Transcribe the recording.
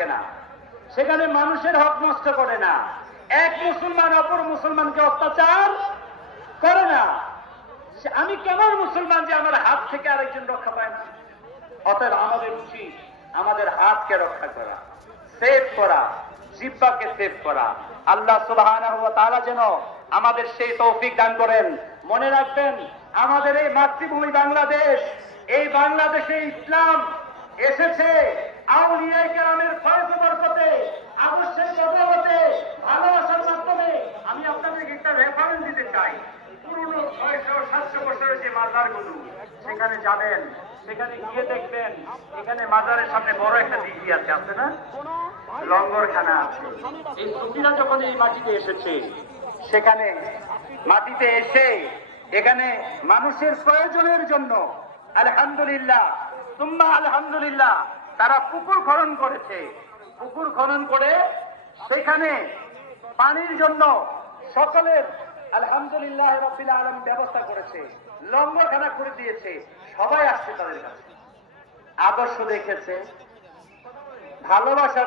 থাকে না, সেখানে মানুষের হক নষ্ট করে না, এক মুসলমান অপর মুসলমানকে অত্যাচার করে না। আমি কেমন মুসলমান যে আমার হাত থেকে আরেকজন রক্ষা পায় না? অতএব আমাদের উচিত আমাদের হাতকে রক্ষা করা, সেভ করা, জিহ্বাকে সেভ করা। আল্লাহ সুবহানাহু ওয়া তাআলা যেন আমাদের সেই তৌফিক দান করেন। মনে রাখবেন, আমাদের এই মাতৃভূমি বাংলাদেশ, এই বাংলাদেশে ইসলাম এসেছে আউলিয়ায়ে কেরামের ফয়জ বরকতে, আদর্শের বদৌলতে, ভালোবাসার মাধ্যমে। আমি আপনাদেরকে একটা রেফারেন্স দিতে চাই। পুরনো 600-700 বছরের যে মাজারগুলো, সেখানে যাবেন, সেখানে গিয়ে দেখবেন এখানে মাজারের সামনে বড় একটা দিঘি আছে, আছে না? লঙ্গরখানা আছে। এই সুফিরা যখন এই মাটিতে এসেছে, সেখানে মাটিতে এসে এখানে মানুষের প্রয়োজনের জন্য আলহামদুলিল্লাহ সুম্মা আলহামদুলিল্লাহ তারা পুকুর খনন করেছে। পুকুর খনন করে সেখানে পানির জন্য সকলের আলহামদুলিল্লাহ রাব্বিল আলামিন ব্যবস্থা করেছে, লঙ্গরখানা করে দিয়েছে। সবাই আসছে তাদের কাছে, আদর্শ দেখেছে, ভালোবাসা